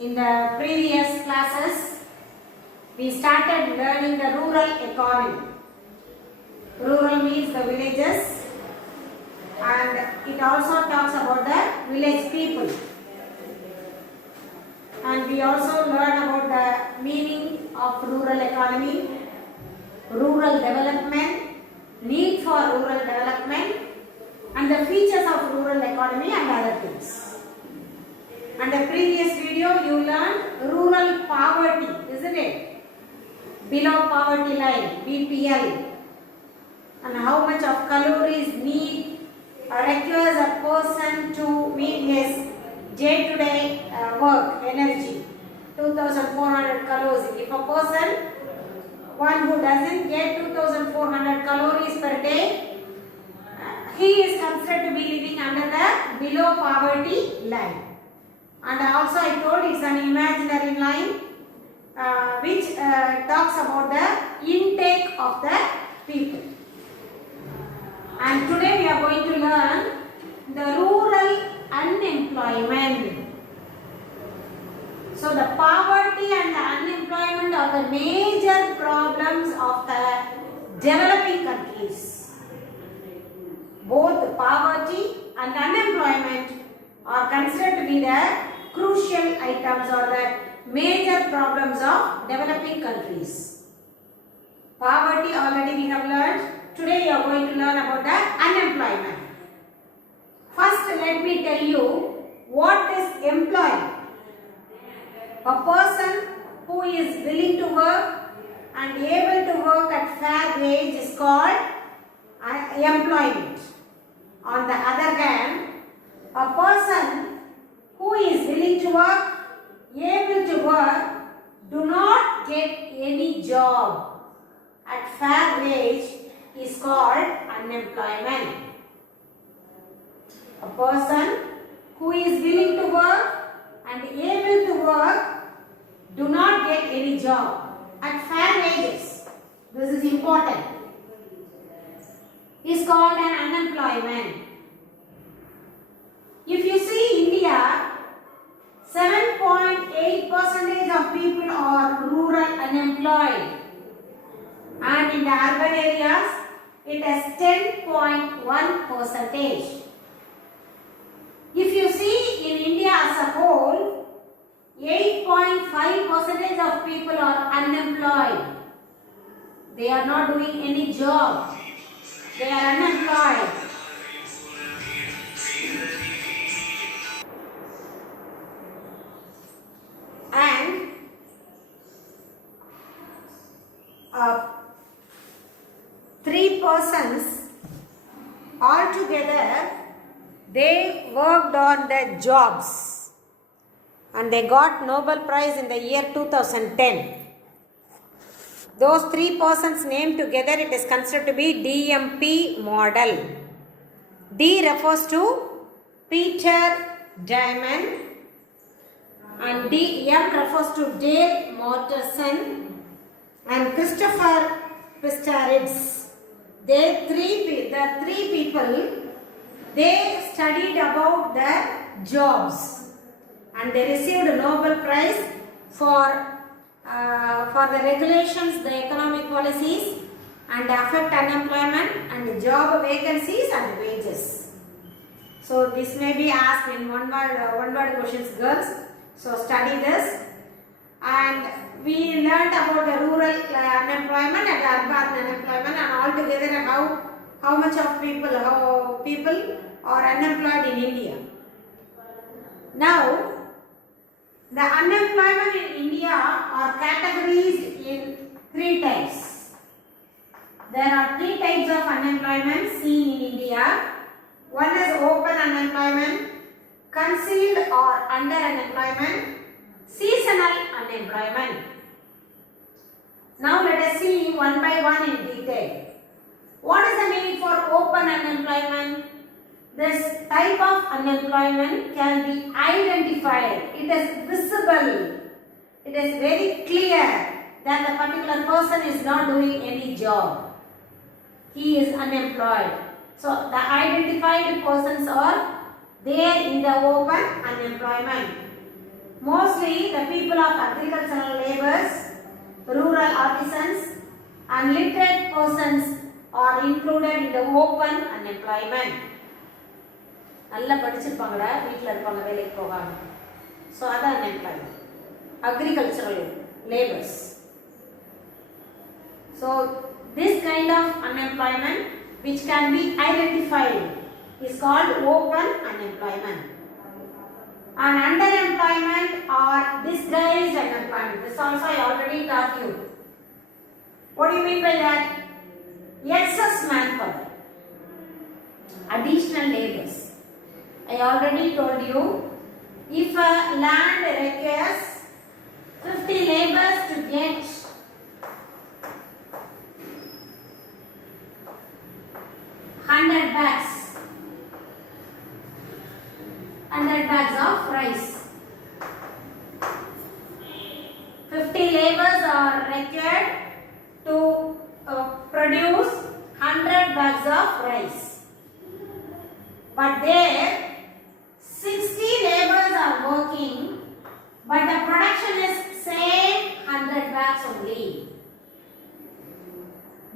In the previous classes, we started learning the rural economy. Rural means the villages, and it also talks about the village people. And we also learn about the meaning of rural economy, rural development, need for rural development, and the features of rural economy and other things. And the previous video you learned rural poverty, isn't it? Below poverty line, BPL, and how much of calories need or requires a person to meet his day-to-day work, energy, 2400 calories. If a person, one who doesn't get 2400 calories per day, he is considered to be living under the below poverty line. And also I told it's an imaginary line which talks about the intake of the people. And today we are going to learn the rural unemployment. So the poverty and the unemployment are the major problems of the developing countries. Both poverty and unemployment are considered to be the crucial items or the major problems of developing countries. Poverty already we have learned. Today we are going to learn about the unemployment. First, let me tell you what is employment. A person who is willing to work and able to work at fair wage is called employment. On the other hand, a person who is willing to work, able to work, do not get any job at fair wage is called unemployment. A person who is willing to work and able to work, do not get any job at fair wages, this is important, is called an unemployment. If you see India, 7.8% of people are rural unemployed, and in the urban areas it is 10.1%. If you see in India as a whole, 8.5% of people are unemployed. They are not doing any job. They are unemployed. And 3 persons altogether, they worked on the jobs and they got Nobel Prize in the year 2010. Those 3 persons named together, it is considered to be DMP model. D refers to Peter Diamond and M refers to Dale Mortensen and Christopher Pistorius. The three people, they studied about the jobs and they received a Nobel Prize for the regulations, the economic policies and affect unemployment and job vacancies and wages. So this may be asked in one word questions, girls. So study this. And we learnt about the rural unemployment and urban unemployment, and altogether how much of people are unemployed in India. Now, the unemployment in India are categorized in 3 types. There are 3 types of unemployment seen in India. One is open unemployment, concealed or under unemployment, seasonal unemployment. Now let us see one by one in detail. What is the meaning for open unemployment? This type of unemployment can be identified. It is visible. It is very clear that the particular person is not doing any job. He is unemployed. So the identified persons are there in the open unemployment. Mostly the people of agricultural laborers, rural artisans and literate persons are included in the open unemployment. நல்லா படிச்சிருப்பாங்கடா வீட்டில் இருப்பாங்க வேலைக்கு போகாம. So அதான் unemployment. Agricultural laborers. So this kind of unemployment which can be identified is called open unemployment. And underemployment or disguised unemployment. This also I already taught you. What do you mean by that? Excess manpower, additional labors. I already told you, if a land requires 50 labors to get 100 bags of rice. 50 labors are required to produce 100 bags of rice. But there 60 labors are working, but the production is same 100 bags only.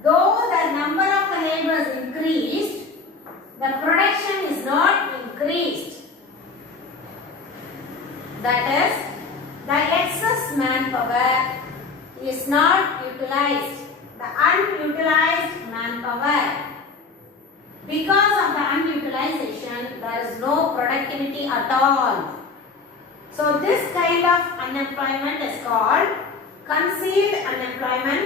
Though the number of the labors increased, the production is not increased. That is, the excess manpower is not utilized. The unutilized manpower. Because of the unutilization, there is no productivity at all. So this kind of unemployment is called concealed unemployment,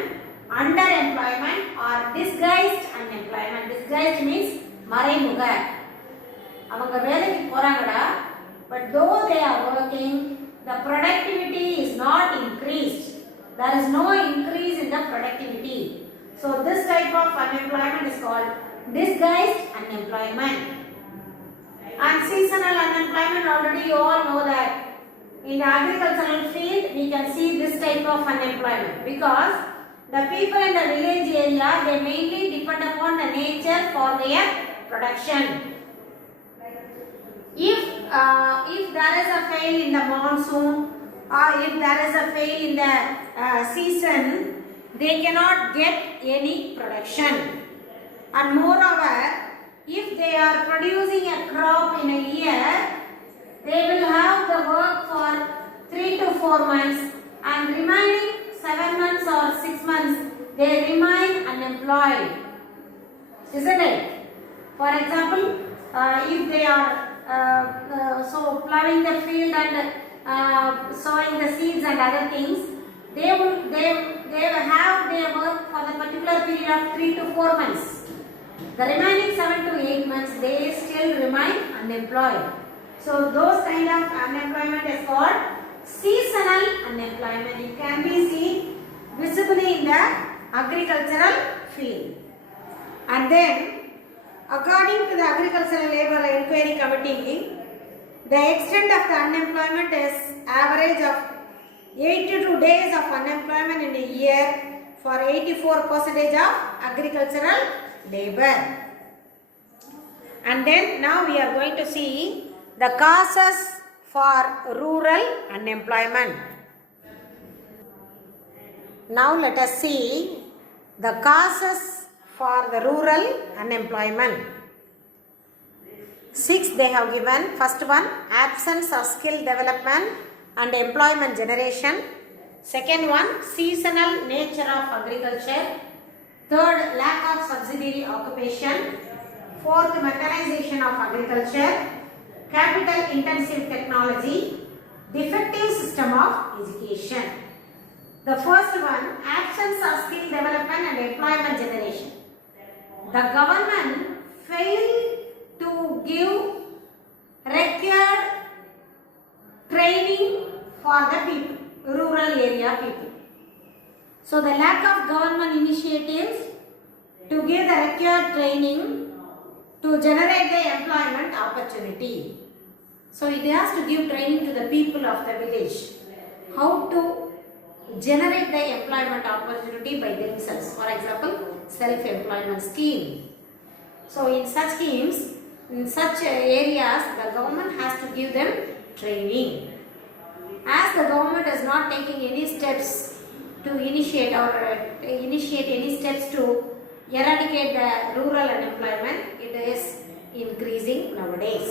underemployment or disguised unemployment. Disguised means மறைமுக. அவங்க வேலைக்கு போறாங்கடா, but though they are working, the productivity is not increased. There is no increase in the productivity. So this type of unemployment is called disguised unemployment. And seasonal unemployment, already you all know that in the agricultural field we can see this type of unemployment because the people in the village area, they mainly depend upon the nature for their production. If there is a fail in the monsoon or if there is a fail in the season, they cannot get any production. And moreover, if they are producing a crop in a year, they will have the work for 3 to 4 months and remaining 7 months or 6 months they remain unemployed. Isn't it? For example, if they are plowing the field and sowing the seeds and other things, they will have their work for the particular period of 3 to 4 months. The remaining 7 to 8 months they still remain unemployed. So those kind of unemployment is called seasonal unemployment. It can be seen visibly in the agricultural field. And then according to the Agricultural Labour Inquiry Committee, the extent of the unemployment is average of 82 days of unemployment in a year for 84% of agricultural labor. And then now we are going to see the causes for rural unemployment. Now let us see the causes for the rural unemployment. 6 they have given. First one, absence of skill development and employment generation. Second one, seasonal nature of agriculture. Third, lack of subsidiary occupation. Fourth, mechanization of agriculture. Capital intensive technology. Defective system of education. The first one, absence of skill development and employment generation. The government failed to give required training for the people, rural area people. So the lack of government initiatives to give the required training to generate the employment opportunity. So it has to give training to the people of the village how to generate the employment opportunity by themselves. For example, self-employment scheme. So in such schemes, in such areas, the government has to give them training. As the government is not taking any steps to initiate any steps to eradicate the rural unemployment, it is increasing nowadays.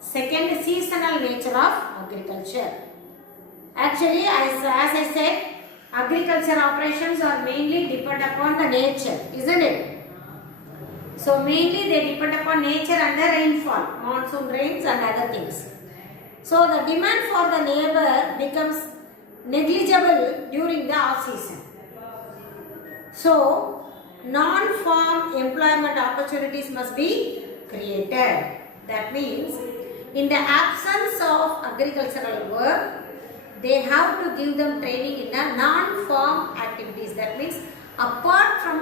Second, seasonal nature of agriculture. Actually, as I said, agriculture operations are mainly depend upon the nature, isn't it? So mainly they depend upon nature and the rainfall, monsoon rains and other things. So the demand for the labor becomes negligible during the off season. So non-farm employment opportunities must be created. That means in the absence of agricultural work, they have to give them training in the non-farm activities. That means apart from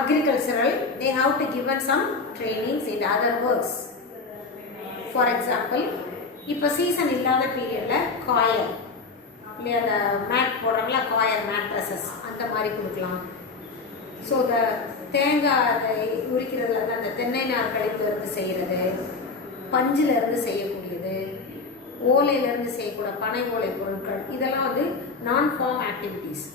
agricultural, they have to give them some trainings in other works. For example, இப்போ season இல்லாத பீரியடில் coir இல்லையா, அந்த mat போடுறாங்களா, coir mattresses அந்த மாதிரி கொடுக்கலாம். So இந்த தேங்காய் உரிக்கிறதுல தான் அந்த தென்னை நார் கழிப்புலேருந்து செய்கிறது, பஞ்சிலேருந்து செய்யக்கூடியது, ஓலையிலேருந்து செய்யக்கூடிய பனை ஓலை பொருட்கள், இதெல்லாம் வந்து நான் farm activities.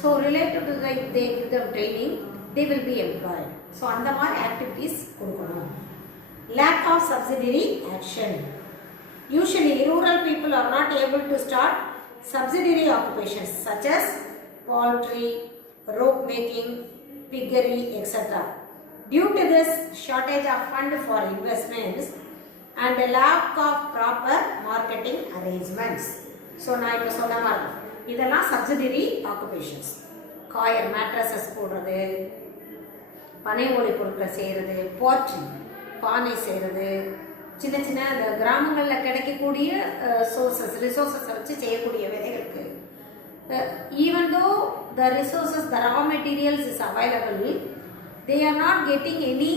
So related to the they give them training, they will be employed. So அந்த மாதிரி ஆக்டிவிட்டீஸ் கொடுக்கணும். Lack of subsidiary action. Usually rural people are not able to start subsidiary occupations such as poultry, rope making, piggery, etc. Due to this shortage of fund for investments and a lack of proper marketing arrangements. So நான் இப்போ சொன்ன மாதிரி இதெல்லாம் subsidiary occupations. Coir mattresses போடுறது, பனை ஓலை பொருட்கள் செய்கிறது, போர்ட்ரி பானை செய்கிறது, சின்ன சின்ன அந்த கிராமங்களில் கிடைக்கக்கூடிய ரிசோர்ஸஸை வச்சு செய்யக்கூடிய வேலைகளுக்கு, even though the resources the raw materials is available, they are not getting any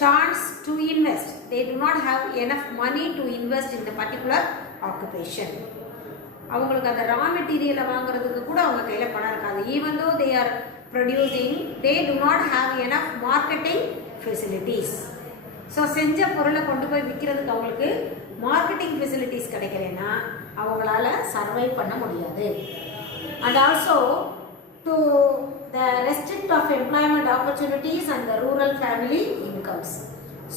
chance to invest. They do not have enough money to invest in the particular occupation. அவங்களுக்கு அந்த ரா மெட்டீரியலை வாங்குறதுக்கு கூட அவங்க கையில் பணம் இருக்காது. Even though they are producing, they to not have enough marketing facilities. So செஞ்ச பொருளை கொண்டு போய் விற்கிறதுக்கு அவங்களுக்கு மார்க்கெட்டிங் ஃபெசிலிட்டிஸ் கிடைக்கலன்னா அவங்களால சர்வை பண்ண முடியாது. And also to the restrict of employment opportunities and the rural family incomes.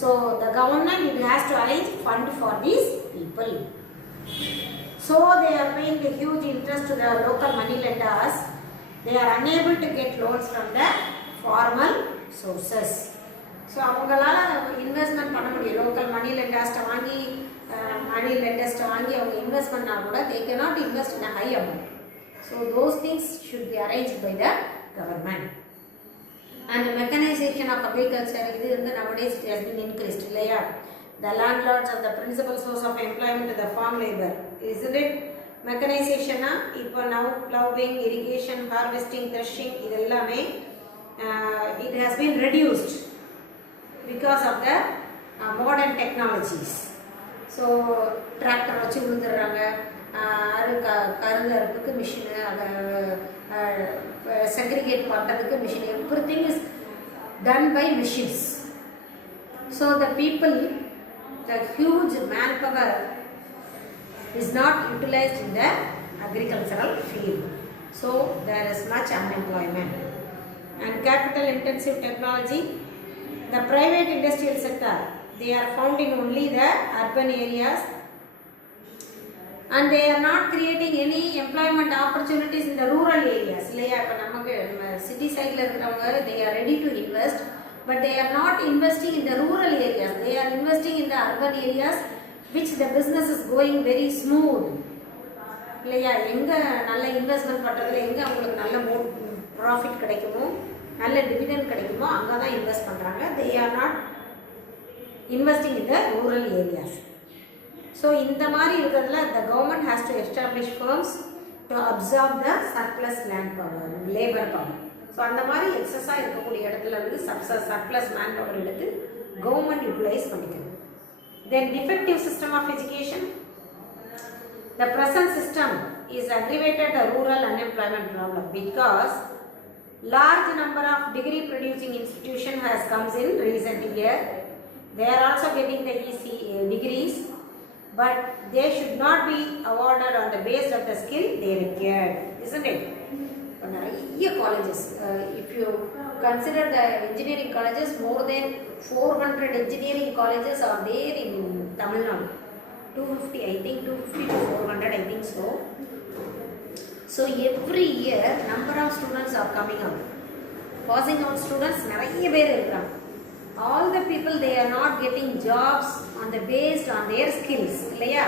So the government it has to arrange fund for these people. So they are paying a huge interest to the local money lenders. They are unable to get loans from the formal sources. So அவங்களால investment பண்ண முடியும். Local மணி லெண்டர்ஸ்ட்டை வாங்கி அவங்க invest பண்ணால் கூட they cannot invest in a high amount. So those things should be arranged by the government. And the mechanization of agriculture, இது வந்து nowadays it has been increased இல்லையா. The landlords are the principal source of employment to the farm labor, isn't it? Mechanization இப்போ now ploughing, irrigation, harvesting, threshing இதெல்லாமே it has been reduced because of the modern technologies. So tractor வச்சு உழுதுறாங்க, கருது அறுப்புக்கு machine, அதை segregate பண்ணுறதுக்கு machine, everything is done by machines. So the people, the huge manpower is not utilized in the agricultural field. So there is much unemployment. And capital intensive technology, the private industrial sector, they are found in only the urban areas and they are not creating any employment opportunities in the rural areas. இல்லையா, இப்போ நமக்கு city சைடில் இருக்கிறவங்க they are ready to invest, but they are not investing in the rural areas. They are investing in the urban areas which the business is going very smooth. இல்லையா, எங்கே நல்ல investment பண்ணுறதுல எங்கே அவங்களுக்கு நல்ல ப்ராஃபிட் கிடைக்குமோ, நல்ல டிவிடெண்ட் கிடைக்குமோ அங்கே தான் இன்வெஸ்ட் பண்ணுறாங்க. They are not investing in the rural areas. So இந்த மாதிரி இருக்கிறதுல the government has to establish firms to absorb the surplus land power, labor power. So அந்த மாதிரி எக்ஸஸாக இருக்கக்கூடிய இடத்துல இருந்து சர்ப்ளஸ் மேன் பவர் எடுத்து கவர்மெண்ட் யூட்டிலைஸ் பண்ணிக்கணும். Then defective system of education. The present system is aggravated the rural unemployment problem because large number of degree producing institution has comes in recent year. They are also getting the degrees but they should not be awarded on the basis of the skill they required, isn't it? நிறைய colleges, if you consider the engineering colleges, more than 400 engineering colleges are there in Tamil Nadu. 250, I think 250 to 400, I think so. So every year number of students are coming out. Passing out students நிறைய பேர் இருக்காங்க. All the people, they are not getting jobs on the based on their skills, இல்லையா?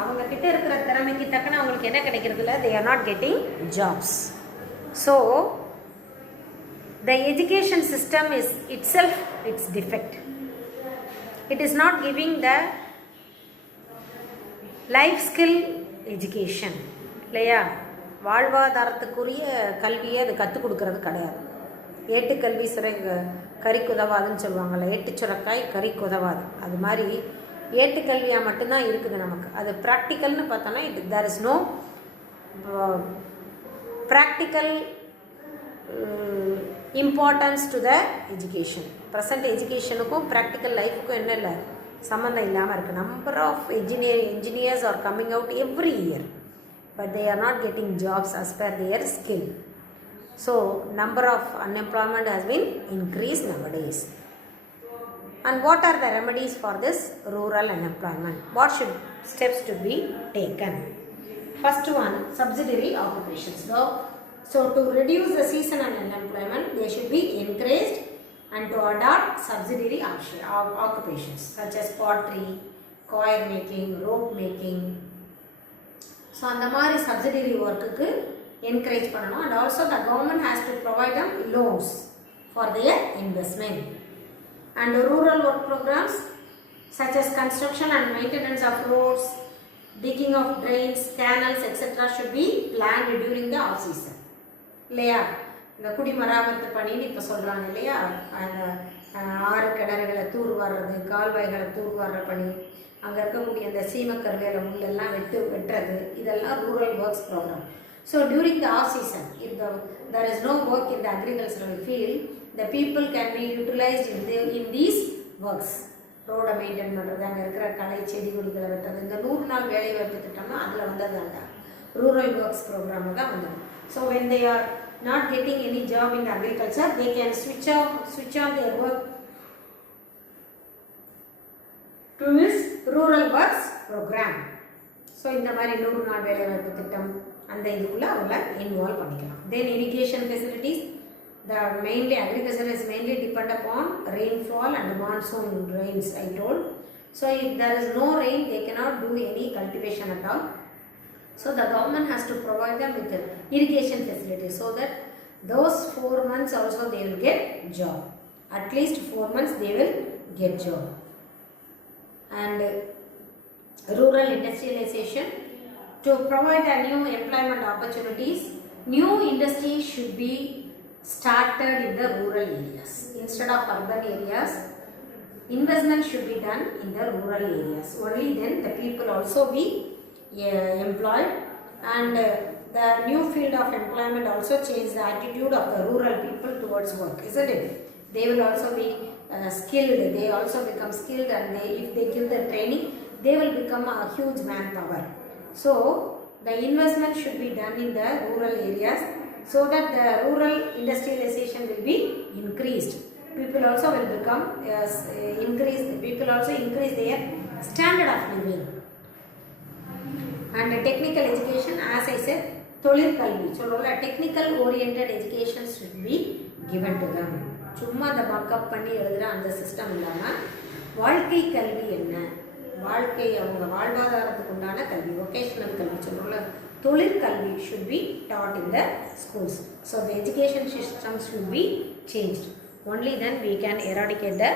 அவங்க கிட்ட இருக்கிற திறமைக்கு தக்கன அவங்களுக்கு என்ன கிடைக்கிறது இல்லை. They are not getting jobs. So the education system is itself its defect. It is not giving the life skill education, இல்லையா? வாழ்வாதாரத்துக்குரிய கல்வியை அது கற்றுக் கொடுக்கறது கிடையாது. ஏட்டுக்கல்வி சிறை கறிக்குதவாதுன்னு சொல்லுவாங்கள்ல, ஏட்டு சுரக்காய் கறிக்குதவாது. அது மாதிரி ஏட்டுக்கல்வியாக மட்டும்தான் இருக்குது நமக்கு. அது ப்ராக்டிக்கல்னு பார்த்தோன்னா there is no practical importance to the education. Present எஜுகேஷனுக்கும் ப்ராக்டிக்கல் லைஃபுக்கும் என்ன இல்லை, சம்மந்தம் இல்லாமல் இருக்குது. Number of engineers are coming out every year, but they are not getting jobs as per their skill. So number of unemployment has been increased nowadays. And what are the remedies for this rural unemployment? What should steps to be taken? First one, subsidiary occupations. So to reduce the seasonal unemployment, they should be encouraged and to adopt subsidiary occupations such as pottery, coir making, rope making. So அந்த மாதிரி subsidiary work encourage பண்ணணும். And also the government has to provide them loans for their investment. And rural work programs such as construction and maintenance of roads, digging of drains, canals, etc. should be planned during the off season, இல்லையா? இந்த குடிமராமத்து பணின்னு இப்போ சொல்கிறாங்க இல்லையா? ஆறு கிணறுகளை தூர்வாடுறது, கால்வாய்களை தூர்வாடுற பணி, அங்கே இருக்கக்கூடிய அந்த சீமக்கருவேல முள்ளெல்லாம் வெட்டுறது, இதெல்லாம் rural works program. So during the off season, if there is no work in the agricultural field, the people can be utilized in these works. ரோடை மெயின்டைன் பண்ணுறது, அங்கே இருக்கிற களை செடி கொடிகளை வெட்டுறது, இந்த 100 நாள் வேலை வாய்ப்பு திட்டம்னா அதில் வந்தது அந்த ரூரல் ஒர்க்ஸ் ப்ரோக்ராம் தான் வந்தது. So when they are not getting any job in agriculture, they can switch on their work to this rural works program. So இந்த மாதிரி 100 நாள் வேலை வாய்ப்பு திட்டம் அந்த இதுக்குள்ளே அவங்கள இன்வால்வ் பண்ணிக்கலாம். Then irrigation facilities, the mainly agriculture is mainly depend upon rainfall and monsoon rains, I told. So if there is no rain, they cannot do any cultivation at all. So the government has to provide them with irrigation facilities so that those 4 months also they will get job. At least 4 months they will get job. And rural industrialization, to provide a new employment opportunities, new industries should be started in the rural areas instead of urban areas. Investment should be done in the rural areas. Only then the people also be employed, and the new field of employment also change the attitude of the rural people towards work, isn't it? They will also be skilled. They also become skilled, and if they give the training, they will become a huge manpower. So the investment should be done in the rural areas so that the rural industrialization will be increased. People also will become increase their standard of living. And technical education, as I said, தொழில் கல்வி சொல்றோம்ல, technical oriented education should be given to them. சும்மா அதை பக்கப் பண்ணி எழுதுகிற அந்த system இல்லாமல் வாழ்க்கை கல்வி என்ன, வாழ்க்கை அவங்க வாழ்வாதாரத்துக்கு உண்டான கல்வி, வொகேஷனல் கல்வி சொல்கிறோம்ல, தொழிற்கல்வி should be taught in the schools. So the education system should be changed. Only then we can eradicate the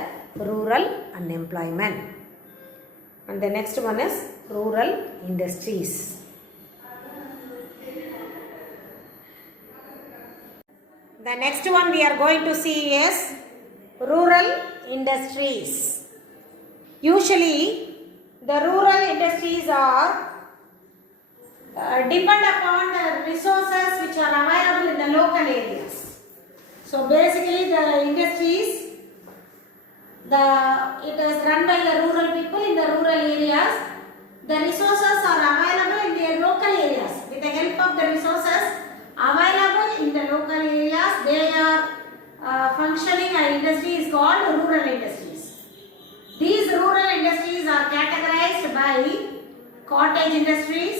rural unemployment. And the next one is rural industries. The next one we are going to see is rural industries. Usually the rural industries are depend upon the resources which are available in the local areas. So basically the industries, it is run by the rural people in the rural areas, The resources are available in their local areas. With the help of the resources available in the local areas, they are functioning an industry is called rural industries. These rural industries are categorized by cottage industries,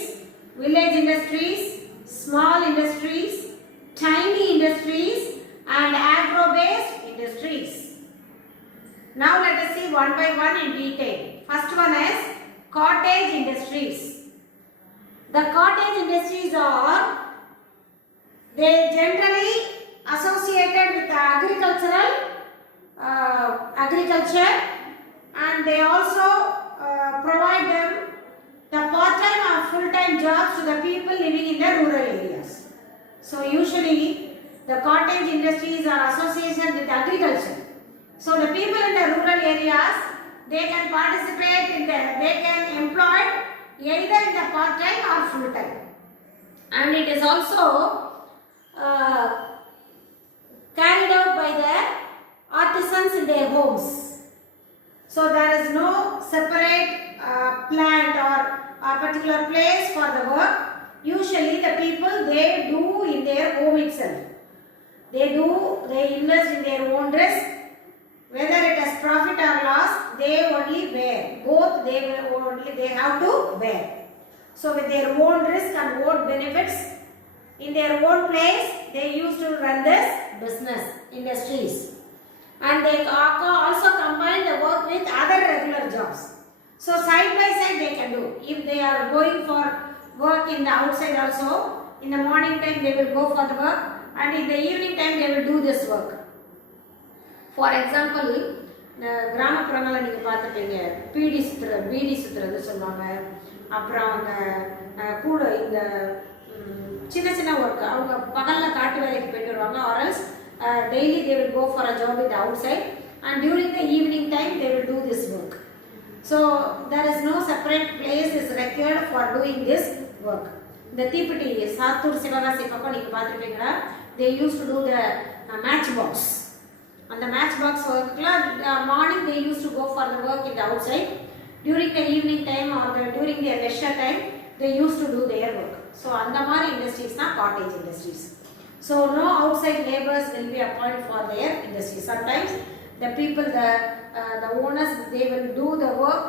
village industries, small industries, tiny industries and agro-based industries. Now let us see one by one in detail. First one is cottage industries. The cottage industries are, they generally associated with the agriculture, and they also provide them the part-time or full-time jobs to the people living in the rural areas. So usually the cottage industries are associated with agriculture. So the people in the rural areas, they can participate in they can employ either in the part-time or full-time. And it is also carried out by the artisans in their homes. So there is no separate plant or a particular place for the work. Usually the people, they do in their home itself. They invest in their own risk. Whether it is profit or loss, they only bear. Both they have to bear. So with their own risk and own benefits, in their own place, they used to run this business, industries. And they also combine the work with other regular jobs. So side by side they can do. If they are going for work in the outside also, in the morning time they will go for the work, and in the evening time they will do this work. For example, கிராமப்புறங்களில் நீங்கள் பார்த்துருப்பீங்க, PT சுற்றுறது சொல்லுவாங்க. அப்புறம் அந்த கூட இந்த சின்ன சின்ன ஒர்க் அவங்க பகலில் காட்டு வேலைக்கு போயிட்டு வருவாங்க. or else daily they will go for a job in the outside, and during the evening time they will do this work. So there is no separate place is required for doing this work. The தீப்பெட்டி சாத்தூர் சிவகாசி பக்கம் நீங்கள் பார்த்துருப்பீங்களா, they used to do the matchbox. And the matchbox work, morning they used to go for the work in the outside. During the evening time or during their leisure time, they used to do their work. So அந்த மாதிரி industries na cottage industries. So no outside laborers will be appointed for their industry. Sometimes the people, the owners, they will do the work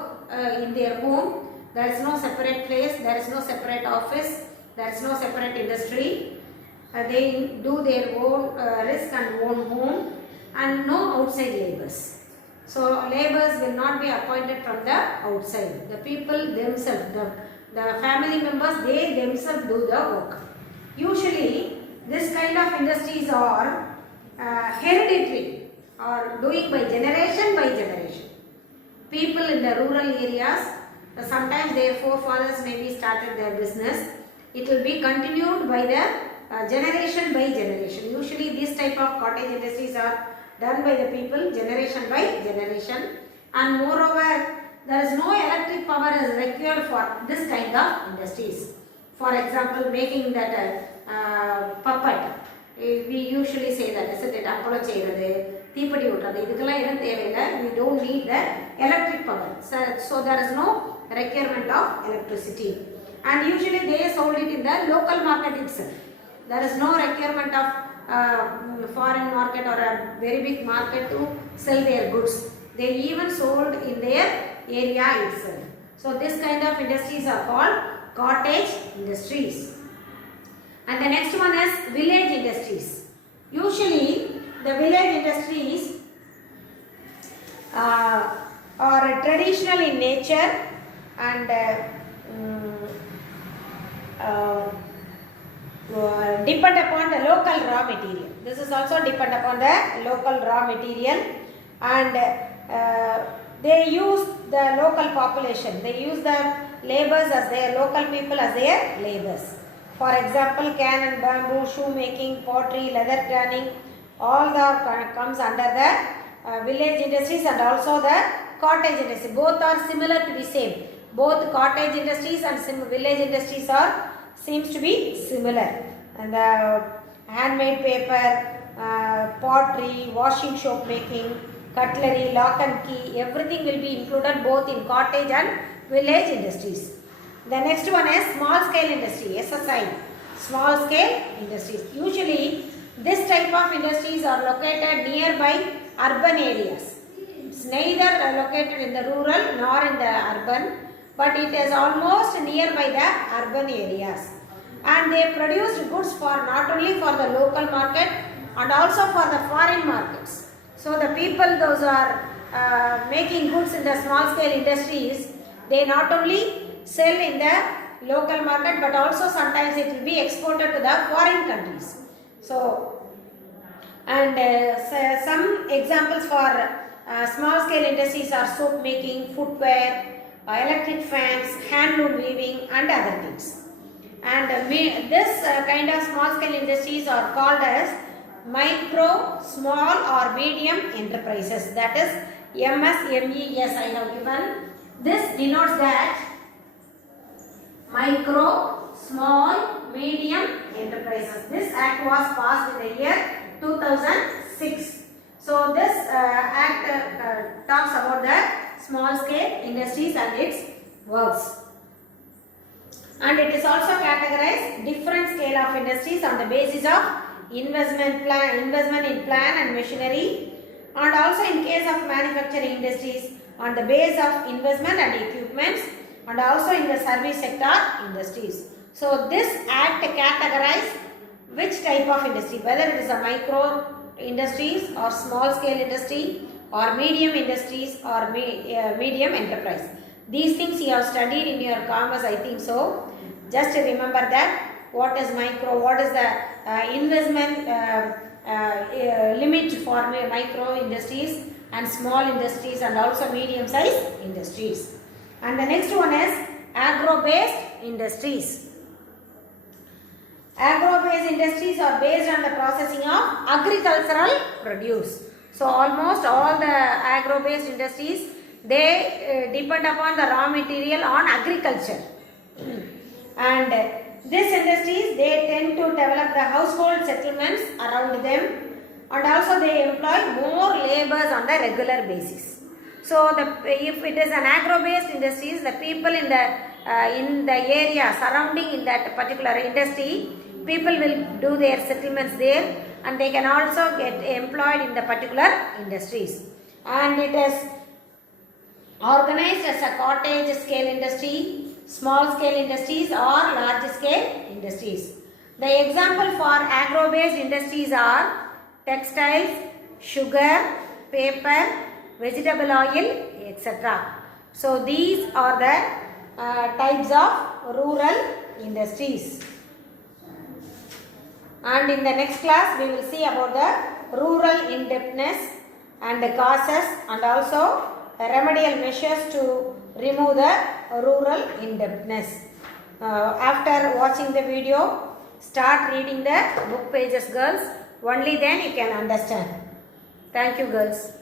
in their home. There is no separate place, there is no separate office, there is no separate industry. They do their own risk and own home, and no outside laborers. So laborers will not be appointed from the outside. The people themselves, the family members, they themselves do the work. Usually this kind of industries are hereditary or doing by generation. People in the rural areas, sometimes their forefathers maybe started their business. It will be continued by the generation by generation. Usually these type of cottage industries are done by the people generation by generation, and moreover there is no electric power is required for this kind of industries. For example, making that puppet, we usually say that, isn't it? Appolo cheyradu, தீப்பெட்டி ஓட்டுறது, இதுக்கெல்லாம் என்ன தேவையில்லை. We don't need the electric power. So there is no requirement of electricity, and usually they sold it in the local market itself. There is no requirement of foreign market or a very big market to sell their goods. They even sold in their area itself. So this kind of industries are called cottage industries. And the next one is village industries. Usually the village industries are traditional in nature and depend upon the local raw material. This is also depend upon the local raw material, and they use the local population. They use the laborers as their local people as their laborers. For example, can and bamboo, shoemaking, pottery, leather tanning, all that comes under the village industries and also the cottage industry. Both are similar to be same. Both cottage industries and village industries are seems to be similar. And the handmade paper, pottery, washing, soap making, cutlery, lock and key, everything will be included both in cottage and village industries. The next one is small scale industry, SSI, small scale industries. Usually this type of industries are located nearby urban areas. It's neither located in the rural nor in the urban, but it is almost nearby the urban areas. And they produce goods for not only for the local market and also for the foreign markets. So the people those are making goods in the small scale industries, they not only sell in the local market but also sometimes it will be exported to the foreign countries. So and some examples for small scale industries are soap making, footwear, electric fans, handloom weaving and other things. And this kind of small scale industries are called as micro, small or medium enterprises. That is MSMES I have given. This denotes that micro, small, medium enterprises. This act was passed in the year 2006. So this act talks about the small scale industries and its works. And it is also categorized different scale of industries on the basis of investment in plant and machinery, and also in case of manufacturing industries on the base of investment and equipments, and also in the service sector industries. So this act categorizes which type of industry, whether it is a micro industries or small scale industry or medium industries or medium enterprise. These things you have studied in your commerce, I think so. Just remember that what is micro, what is the investment limit for micro industries and small industries and also medium sized industries. And the next one is agro-based industries. Agro-based industries are based on the processing of agricultural produce. So almost all the agro-based industries, they depend upon the raw material on agriculture. And these industries, they tend to develop the household settlements around them, and also they employ more laborers on the regular basis. So if it is an agro-based industries, the people in the area surrounding in that particular industry, people will do their settlements there, and they can also get employed in the particular industries. And it is organized as a cottage scale industry, small scale industries or large scale industries. The example for agro-based industries are textiles, sugar, paper, vegetable oil, etc. So these are the types of rural industries. And in the next class we will see about the rural indebtedness and the causes and also remedial measures to remove the rural indebtedness. After watching the video, start reading the book pages, girls. Only then you can understand. Thank you, girls.